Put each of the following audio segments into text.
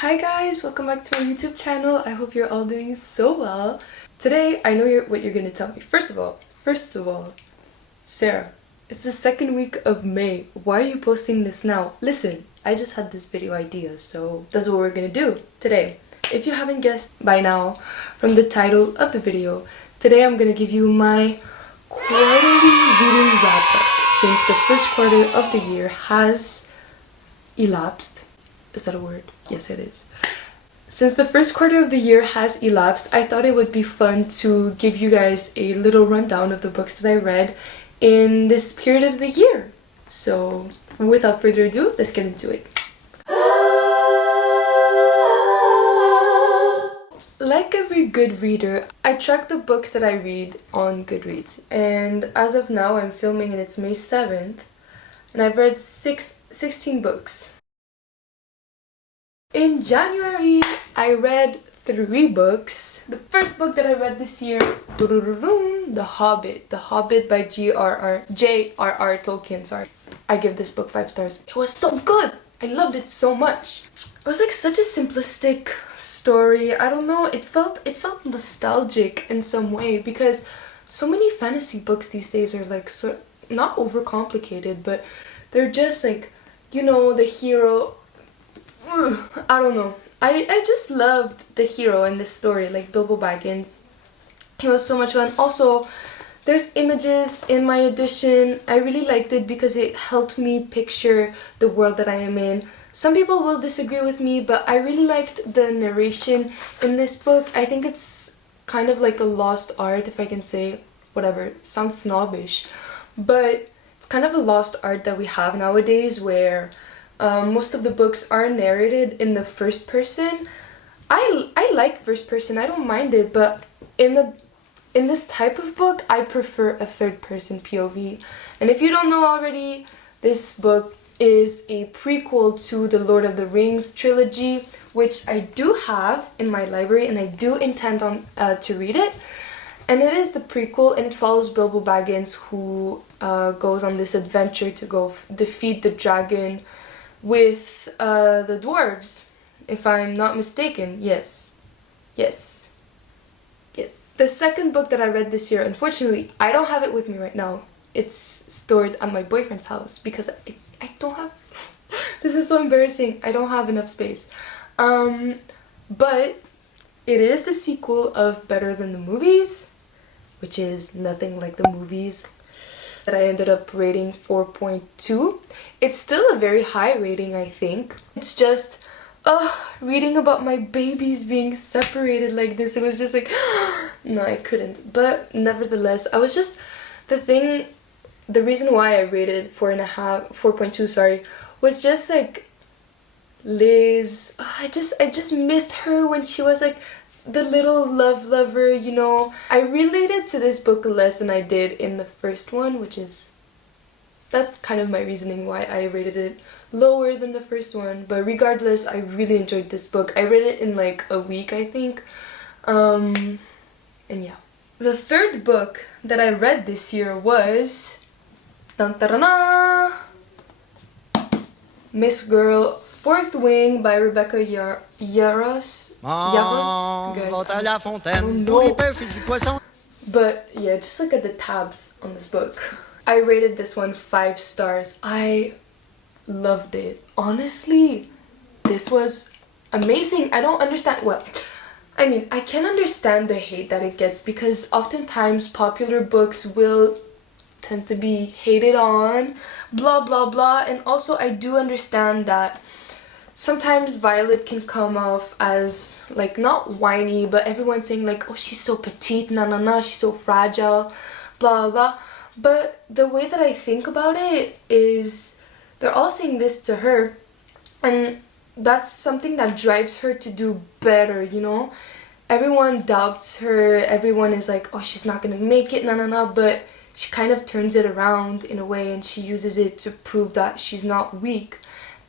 Hi guys, welcome back to my YouTube channel. I hope you're all doing so well. Today, I know what you're gonna tell me. First of all, Sarah, it's the second week of May. Why are you posting this now? Listen, I just had this video idea, so that's what we're gonna do today. If you haven't guessed by now from the title of the video, today I'm gonna give you my quarterly reading wrap-up since the first quarter of the year has elapsed. Is that a word? Yes, it is. Since the first quarter of the year has elapsed, I thought it would be fun to give you guys a little rundown of the books that I read in this period of the year. So, without further ado, let's get into it. Like every good reader, I track the books that I read on Goodreads. And as of now, I'm filming and it's May 7th. And I've read 16 books. In January, I read 3 books. The first book that I read this year, The Hobbit. The Hobbit by J.R.R. Tolkien, sorry. I give this book 5 stars. It was so good! I loved it so much. It was like such a simplistic story. I don't know, it felt nostalgic in some way because so many fantasy books these days are like not overcomplicated, but they're just like, you know, the hero. I don't know. I just loved the hero in this story, like Bilbo Baggins. He was so much fun. Also, there's images in my edition. I really liked it because it helped me picture the world that I am in. Some people will disagree with me, but I really liked the narration in this book. I think it's kind of like a lost art, if I can say, whatever. It sounds snobbish, but it's kind of a lost art that we have nowadays where most of the books are narrated in the first person. I like first person, I don't mind it, but in this type of book, I prefer a third person POV. And if you don't know already, this book is a prequel to the Lord of the Rings trilogy, which I do have in my library and I do intend on to read it. And it is the prequel and it follows Bilbo Baggins, who goes on this adventure to go defeat the dragon with the dwarves, if I'm not mistaken. Yes. The second book that I read this year, unfortunately, I don't have it with me right now. It's stored at my boyfriend's house because I don't have... This is so embarrassing. I don't have enough space. But it is the sequel of Better Than the Movies, which is nothing like the movies. That I ended up rating 4.2. It's still a very high rating, I think. It's just, reading about my babies being separated like this, it was just like, no, I couldn't. But nevertheless, the reason why I rated 4.2, sorry, was just like Liz. I just missed her when she was like the little love lover, you know. I related to this book less than I did in the first one, that's kind of my reasoning why I rated it lower than the first one. But regardless, I really enjoyed this book. I read it in like a week, I think. And yeah. The third book that I read this year was Miss Girl Fourth Wing by Rebecca Yarros. But yeah, just look at the tabs on this book. I rated this one 5 stars. I loved it. Honestly, this was amazing. I don't understand. Well, I mean, I can understand the hate that it gets because oftentimes popular books will tend to be hated on, blah blah blah. And also I do understand that sometimes Violet can come off as like not whiny, but everyone's saying like, oh, she's so petite, she's so fragile, blah blah. But the way that I think about it is they're all saying this to her, and that's something that drives her to do better, you know. Everyone doubts her, everyone is like, oh, she's not gonna make it, but she kind of turns it around in a way and she uses it to prove that she's not weak.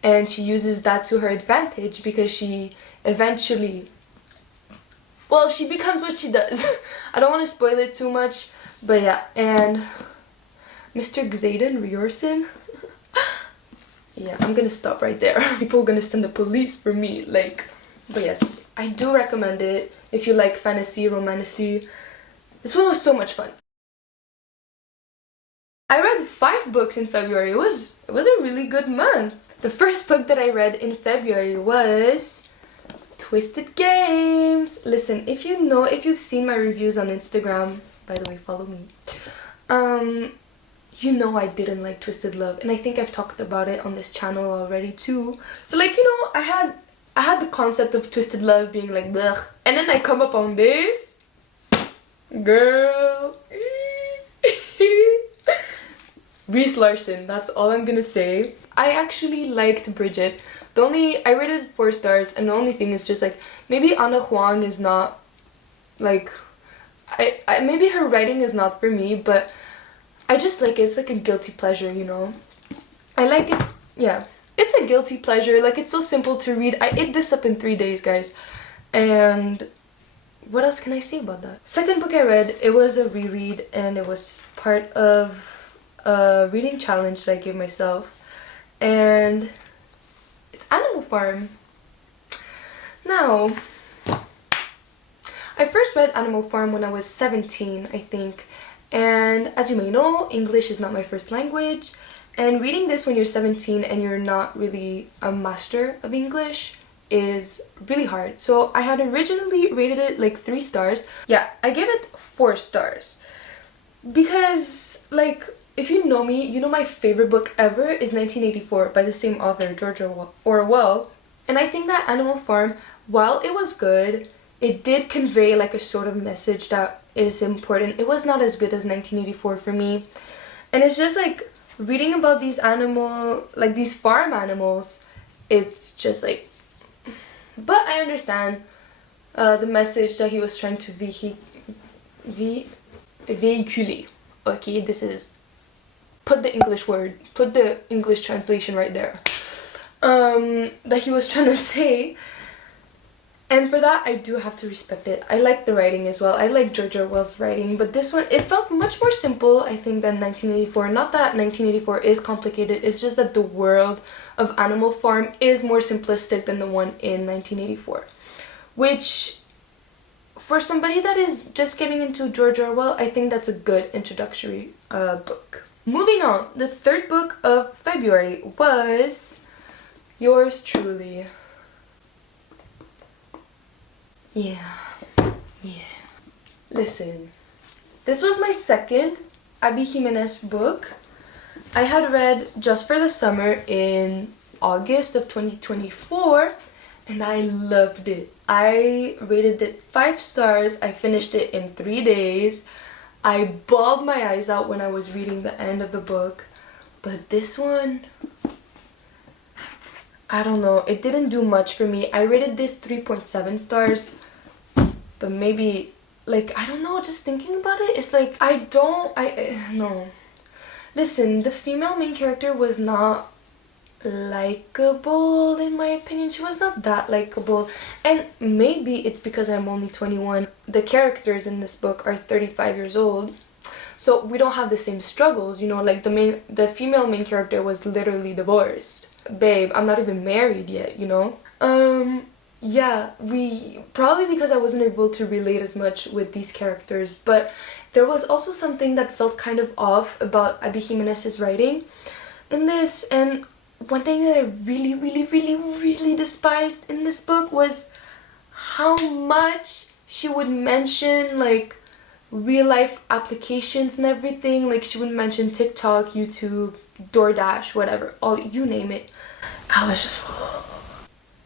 And she uses that to her advantage because she eventually, well, she becomes what she does. I don't want to spoil it too much, but yeah. And Mr. Xaden Riorson, yeah, I'm gonna stop right there. People are gonna send the police for me. Like, But yes, I do recommend it if you like fantasy, romantasy. This one was so much fun. I read 5 books in February. It was a really good month. The first book that I read in February was Twisted Games. Listen, if you've seen my reviews on Instagram, by the way, follow me. You know I didn't like Twisted Love, and I think I've talked about it on this channel already too. So like, you know, I had the concept of Twisted Love being like blech, and then I come up on this. Girl. Reese Larson, that's all I'm gonna say. I actually liked Bridget. I rated 4 stars, and the only thing is just like, maybe Ana Huang is not, like, maybe her writing is not for me, but I just like it. It's like a guilty pleasure, you know? I like it, yeah. It's a guilty pleasure, like it's so simple to read. I ate this up in 3 days, guys. And what else can I say about that? Second book I read, it was a reread, and it was part of a reading challenge that I gave myself, and it's Animal Farm. Now, I first read Animal Farm when I was 17, I think, and as you may know, English is not my first language, and reading this when you're 17 and you're not really a master of English is really hard. So I had originally rated it like 3 stars. Yeah, I gave it 4 stars because, like, if you know me, you know my favorite book ever is 1984 by the same author, George Orwell. And I think that Animal Farm, while it was good, it did convey like a sort of message that is important. It was not as good as 1984 for me. And it's just like reading about these these farm animals, it's just like, but I understand the message that he was trying to vehiculate. Okay, this is, put the English translation right there, that he was trying to say. And for that, I do have to respect it. I like the writing as well. I like George Orwell's writing, but this one, it felt much more simple, I think, than 1984. Not that 1984 is complicated, it's just that the world of Animal Farm is more simplistic than the one in 1984. Which, for somebody that is just getting into George Orwell, I think that's a good introductory book. Moving on, the third book of February was yours truly. Yeah. Listen, this was my second Abby Jimenez book. I had read Just for the Summer in August of 2024, and I loved it. I rated it 5 stars. I finished it in 3 days. I bawled my eyes out when I was reading the end of the book. But this one, I don't know, it didn't do much for me. I rated this 3.7 stars. But maybe, like, I don't know, just thinking about it, it's like, no. Listen, the female main character was not likable in my opinion. She was not that likable, and maybe it's because I'm only 21. The characters in this book are 35 years old, so we don't have the same struggles, you know, like the female main character was literally divorced. Babe, I'm not even married yet, you know? Yeah, probably because I wasn't able to relate as much with these characters, but there was also something that felt kind of off about Abby Jimenez's writing in this. And one thing that I really, really, really, really despised in this book was how much she would mention like real life applications and everything. Like she would mention TikTok, YouTube, DoorDash, whatever, all, you name it. I was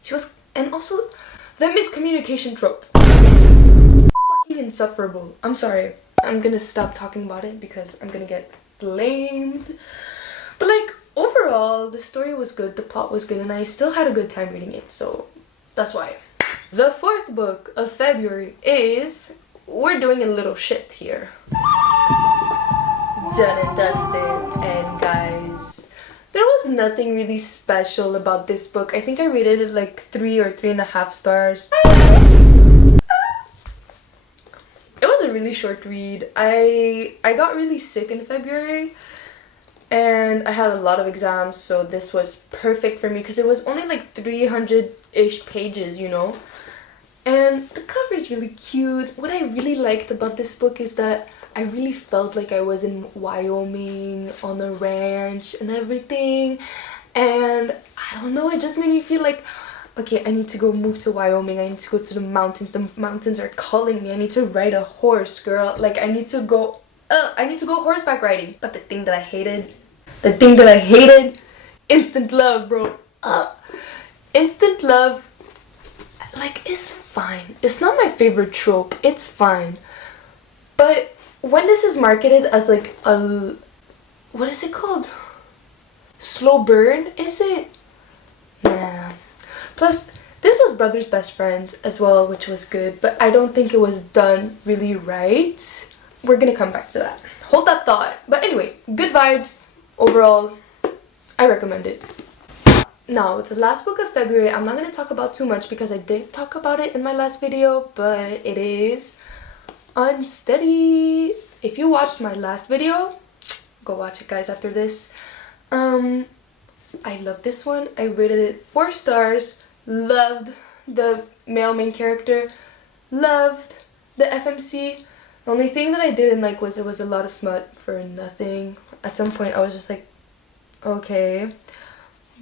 just, and also the miscommunication trope. Fucking insufferable. I'm sorry. I'm gonna stop talking about it because I'm gonna get blamed. But like, overall, the story was good, the plot was good, and I still had a good time reading it, so that's why. The fourth book of February is, we're doing a little shit here. Done and dusted, and guys, there was nothing really special about this book. I think I rated it like 3 or 3.5 stars. It was a really short read. I got really sick in February, and I had a lot of exams, so this was perfect for me because it was only like 300-ish pages, you know. And the cover is really cute. What I really liked about this book is that I really felt like I was in Wyoming on a ranch and everything. And I don't know, it just made me feel like, okay, I need to go move to Wyoming. I need to go to the mountains. The mountains are calling me. I need to ride a horse, girl. Like, I need to go horseback riding. But the thing that I hated, instant love, bro. Instant love, like, is fine. It's not my favorite trope. It's fine. But when this is marketed as like a, what is it called? Slow burn, is it? Nah. Plus, this was Brother's Best Friend as well, which was good, but I don't think it was done really right. We're gonna come back to that. Hold that thought. But anyway, good vibes overall. I recommend it. Now, the last book of February, I'm not going to talk about too much because I did talk about it in my last video, but it is Unsteady. If you watched my last video, go watch it, guys, after this. I love this one. I rated it 4 stars. Loved the male main character. Loved the FMC. The only thing that I didn't like was there was a lot of smut for nothing. At some point, I was just like, okay.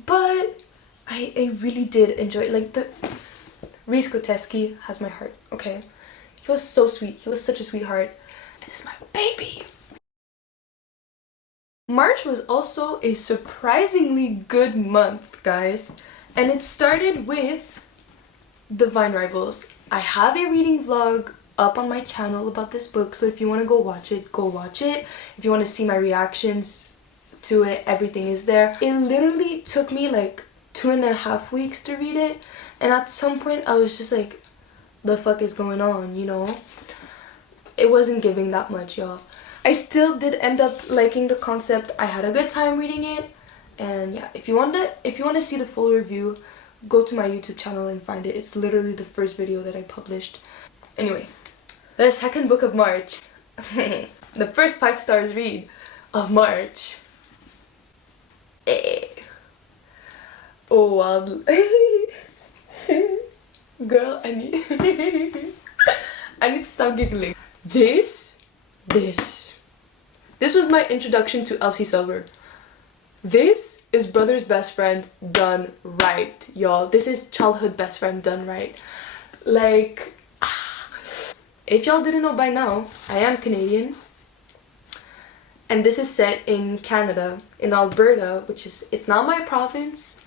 But I really did enjoy it. Like, the Reese Koteski has my heart, okay? He was so sweet. He was such a sweetheart. And it's my baby. March was also a surprisingly good month, guys. And it started with The Vine Rivals. I have a reading vlog up on my channel about this book, so if you want to go watch it, go watch it. If you want to see my reactions to it, everything is there. It literally took me like 2.5 weeks to read it, and at some point I was just like, the fuck is going on, you know? It wasn't giving that much, y'all. I still did end up liking the concept. I had a good time reading it, and yeah, if you want to see the full review, go to my YouTube channel and find it. It's literally the first video that I published. Anyway, the second book of March. The first 5 stars read of March. Oh, wow. Girl, I need to stop giggling. This was my introduction to Elsie Silver. This is Brother's Best Friend done right, y'all. This is childhood best friend done right. Like, if y'all didn't know by now, I am Canadian. And this is set in Canada, in Alberta, which is, it's not my province,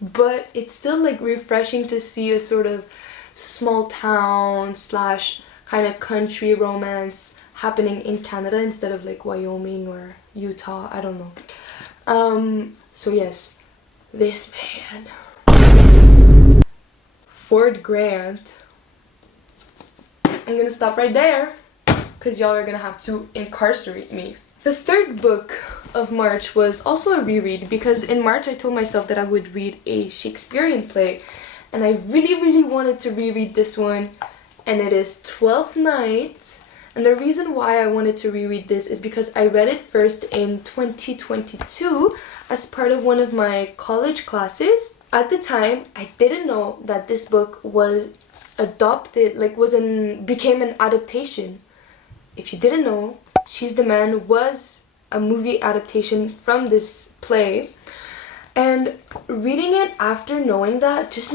but it's still like refreshing to see a sort of small town slash kind of country romance happening in Canada instead of like Wyoming or Utah, I don't know. So yes, this man, Ford Grant. I'm gonna stop right there because y'all are gonna have to incarcerate me. The third book of March was also a reread because in March I told myself that I would read a Shakespearean play, and I really wanted to reread this one, and it is Twelfth Night. And the reason why I wanted to reread this is because I read it first in 2022 as part of one of my college classes. At the time, I didn't know that this book was adopted, like became an adaptation. If you didn't know, She's the Man was a movie adaptation from this play, and reading it after knowing that just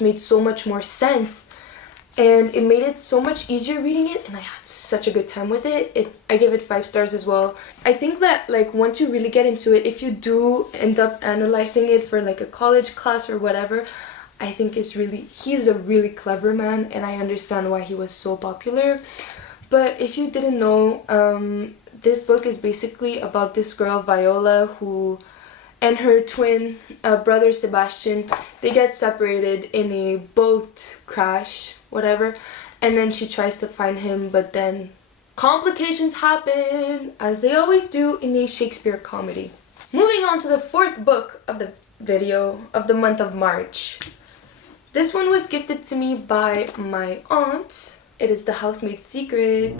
made so much more sense, and it made it so much easier reading it, and I had such a good time with it. I give it 5 stars as well. I think that like once you really get into it, if you do end up analyzing it for like a college class or whatever, I think he's a really clever man, and I understand why he was so popular. But if you didn't know, this book is basically about this girl Viola who and her twin brother Sebastian, they get separated in a boat crash, whatever, and then she tries to find him, but then complications happen, as they always do in a Shakespeare comedy. Moving on to the 4th book of the video of the month of March. This one was gifted to me by my aunt. It is The Housemaid's Secret.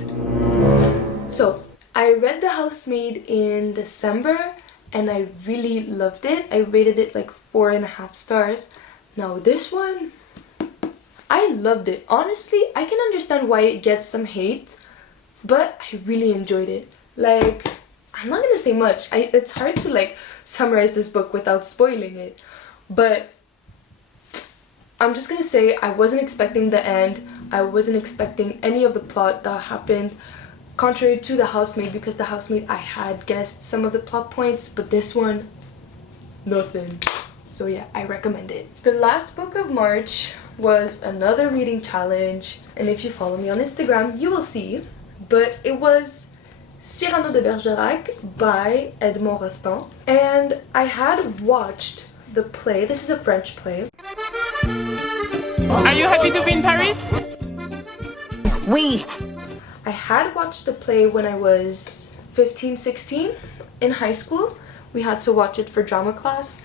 So, I read The Housemaid in December and I really loved it. I rated it like 4.5 stars. Now this one, I loved it. Honestly, I can understand why it gets some hate, but I really enjoyed it. Like, I'm not gonna say much. It's hard to like summarize this book without spoiling it, but I'm just gonna say I wasn't expecting the end. I wasn't expecting any of the plot that happened, contrary to The Housemaid, because The Housemaid I had guessed some of the plot points, but this one, nothing. So yeah, I recommend it. The last book of March was another reading challenge, and if you follow me on Instagram, you will see, but it was Cyrano de Bergerac by Edmond Rostand, and I had watched the play. This is a French play. Are you happy to be in Paris? Oui. I had watched the play when I was 15, 16 in high school. We had to watch it for drama class,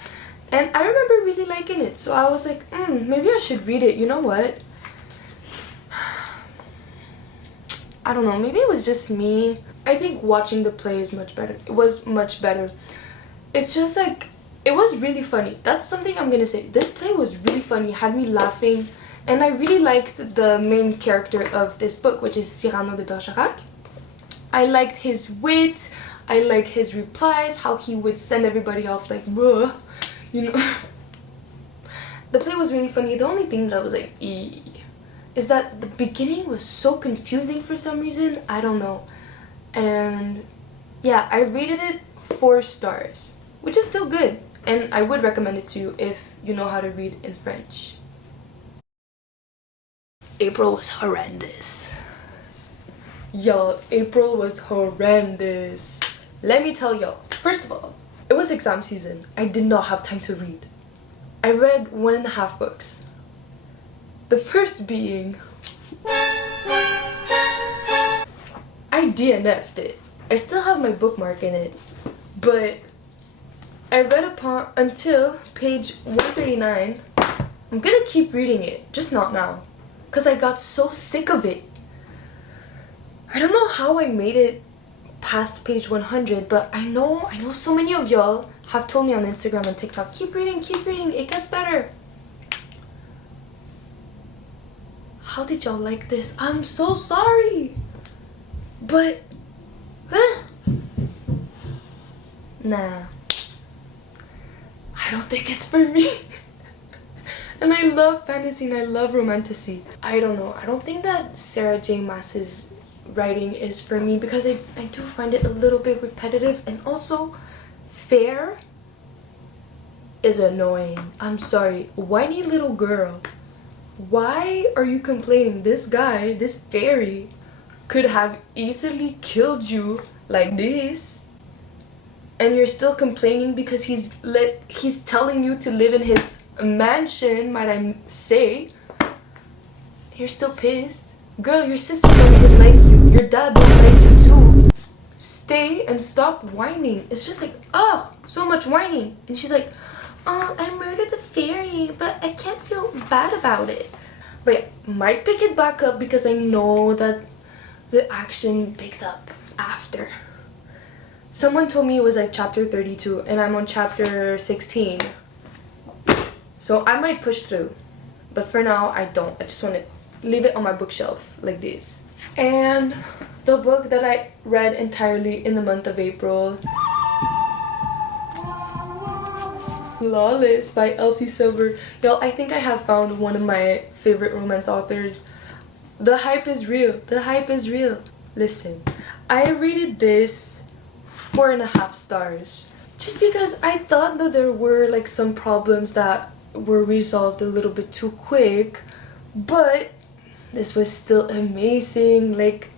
and I remember really liking it, so I was like, maybe I should read it. You know what? I don't know, maybe it was just me. I think watching the play is much better. It was much better. It's just like, it was really funny. That's something I'm gonna say. This play was really funny, had me laughing, and I really liked the main character of this book, which is Cyrano de Bergerac. I liked his wit, I liked his replies, how he would send everybody off like, bruh, you know. The play was really funny. The only thing that I was like, is that the beginning was so confusing for some reason. I don't know. And yeah, I rated it 4 stars, which is still good, and I would recommend it to you if you know how to read in French. April was horrendous. Y'all, April was horrendous. Let me tell y'all. First of all, it was exam season. I did not have time to read. I read 1.5 books. The first being, I DNF'd it. I still have my bookmark in it, but I read until page 139. I'm gonna keep reading it, just not now, because I got so sick of it. I don't know how I made it past page 100, but I know so many of y'all have told me on Instagram and TikTok, keep reading, it gets better. How did y'all like this? I'm so sorry. But, nah. I don't think it's for me. And I love fantasy and I love romantasy. I don't know. I don't think that Sarah J. Maas's writing is for me because I do find it a little bit repetitive, and also fair is annoying. I'm sorry. Whiny little girl. Why are you complaining? This guy, this fairy, could have easily killed you like this, and you're still complaining because he's telling you to live in his mansion, might I say. You're still pissed. Girl, your sister don't even like you. Your dad don't like you too. Stay and stop whining. It's just like, oh, so much whining. And she's like, oh, I murdered a fairy, but I can't feel bad about it. But yeah, might pick it back up because I know that the action picks up after. Someone told me it was like chapter 32 and I'm on chapter 16. So I might push through. But for now, I don't. I just want to leave it on my bookshelf like this. And the book that I read entirely in the month of April, Flawless by Elsie Silver. Y'all, I think I have found one of my favorite romance authors. The hype is real. The hype is real. Listen, I rated this 4.5 stars. Just because I thought that there were like some problems that were resolved a little bit too quick. But this was still amazing. Like,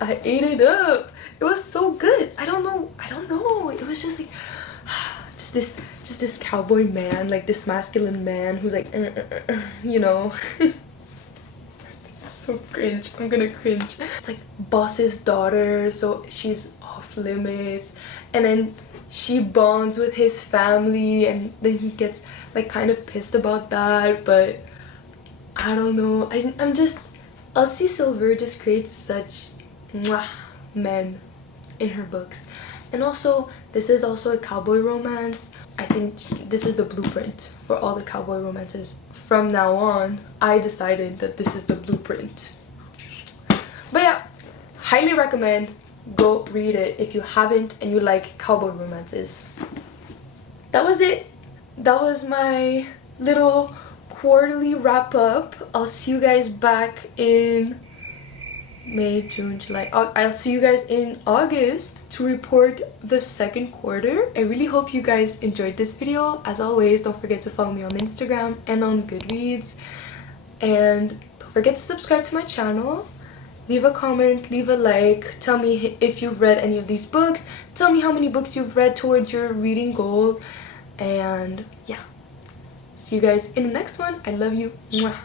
I ate it up. It was so good. I don't know. It was just like, just this cowboy man, like this masculine man who's like, you know. This is so cringe. I'm gonna cringe. It's like boss's daughter, so she's off limits, and then she bonds with his family, and then he gets like kind of pissed about that. But I don't know. I'm just, Elsie Silver just creates such men. in her books. And also, this is also a cowboy romance. I think this is the blueprint for all the cowboy romances. From now on, I decided that this is the blueprint. But yeah, highly recommend. Go read it if you haven't and you like cowboy romances. That was it. That was my little quarterly wrap up. I'll see you guys back in May, June, July. I'll see you guys in August to report the second quarter. I really hope you guys enjoyed this video. As always, don't forget to follow me on Instagram and on Goodreads. And don't forget to subscribe to my channel. Leave a comment, leave a like, tell me if you've read any of these books, tell me how many books you've read towards your reading goal, and yeah, see you guys in the next one. I love you. Mwah.